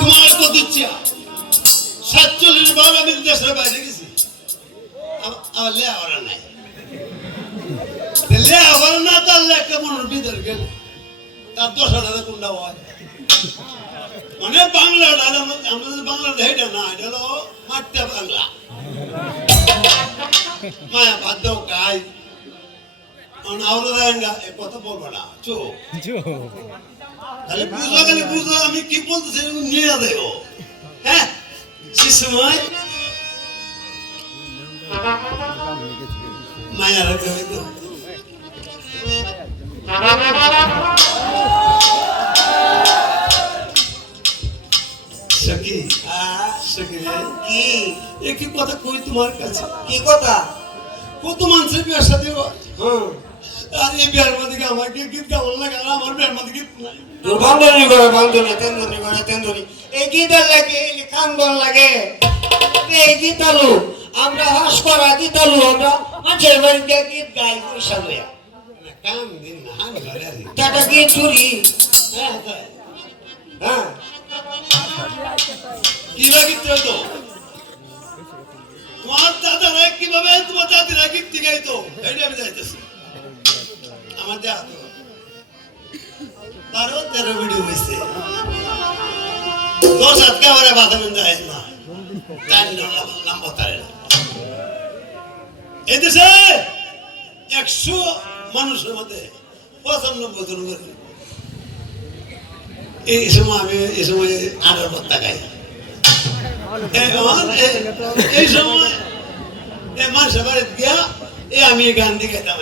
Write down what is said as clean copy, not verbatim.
তোমার প্রতিচ্ছা 47 বার আমি দেশের বাইরে গেছি, আমার লেখাপড়া নাই। লেখাপড়া না তাহলে একটা মনের ভিতর গেলে তার 10,000 কোনটা হয়? মানে বাংলাটা আমাদের বাংলাটা এটা না, এটা হলো মাঠটা বাংলা। মায়া বাধ্য গাই কথা বলবো না, চোখ খালি বুঝো আমি কি বলতেছি নিয়ে দেবো। হ্যাঁ সে সময় মায়া রাখতে হইতো সখী, সখী কি একই কথা কই তোমার কাছে। কি কথা? কত মানুষের বিয়ের সাথে আর এই বিয়ের মধ্যে আমাকে গীত কেমন লাগে, আর আমার বিয়ের মধ্যে গীত নাই। বান্ধবী করে বান্ধবী, তেন্দনি করে তেন্দনি, এই গীতার লাগে, এই কান্দন লাগে, এই গীতালু আমরা হাস করা গীতালু আমরা মানুষের বাড়িতে গীত গাই পয়সা লইয়া কাম দিন না হানি ঘরে আসি টাকা গীত চুরি। হ্যাঁ হ্যাঁ কি লাগে তো তোমার দাদারা কিভাবে তোমার দাদিরা গীত গাইতো এটা আমি যাইতেছি। আমার যা 12-13 ভিডিও হয়েছে, 10 একেবারে বাঁধাবেন যায় না, নাম্বার তারে না। এই দেশে 100 মানুষের মধ্যে 95 জন এই সময় আমি এই সময় 18 ভত্তা গাই। এই সময় মানুষের বাড়িতে গিয়া আমি গান দিয়ে গাইতাম।